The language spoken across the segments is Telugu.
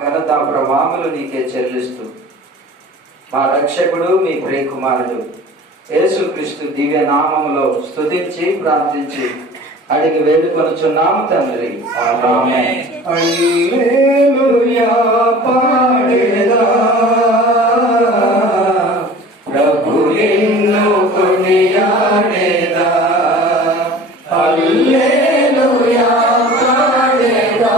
ఘనత ప్రభావములు నీకే చెల్లిస్తూ మా రక్షకుడు మీ ప్రియకుమారుడు యేసుక్రీస్తు దివ్య నామములో స్తుతించి ప్రార్థించి అడిగి వేడుకొనుచున్నాము తండ్రి. ఆమేన్. హల్లెలూయా పాడేదా ప్రభు నిన్ను కొనియాడేదా. హల్లెలూయా పాడేదా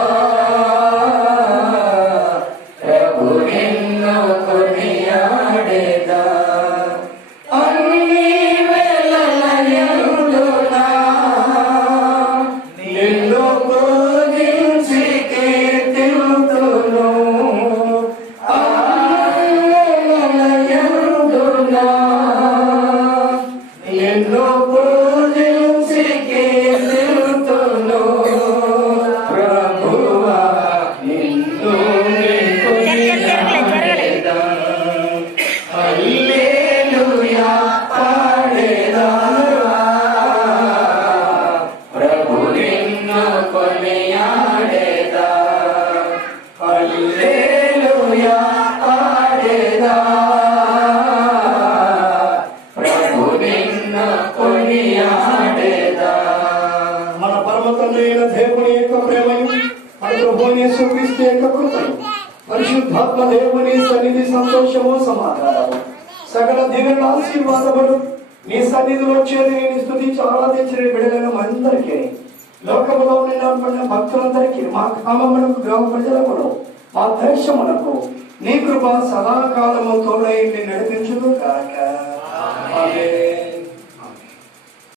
ప్రభు నిన్ను కొనియాడేదా. మన పరమ తండ్రి అయిన దేవుని యొక్క ప్రేమయు మన ప్రభువైన యేసుక్రీస్తు యొక్క కృపయు పరిశుద్ధాత్మ దేవుని సన్నిధి సంతోషము సమాధానము సకల దీవెన ఆశీర్వాదములు నీ సన్నిధిలో చేరి నేను స్తుతించి ఆరాధించిన బిడ్డలను అందరికీ లోకములో నిలబడిన భక్తులందరికీ మా గ్రామములకు గ్రామ ప్రజలకు మా దేశములకు నీ కృప సదాకాలము తోడై నడిపించును గాక. ఆమేన్.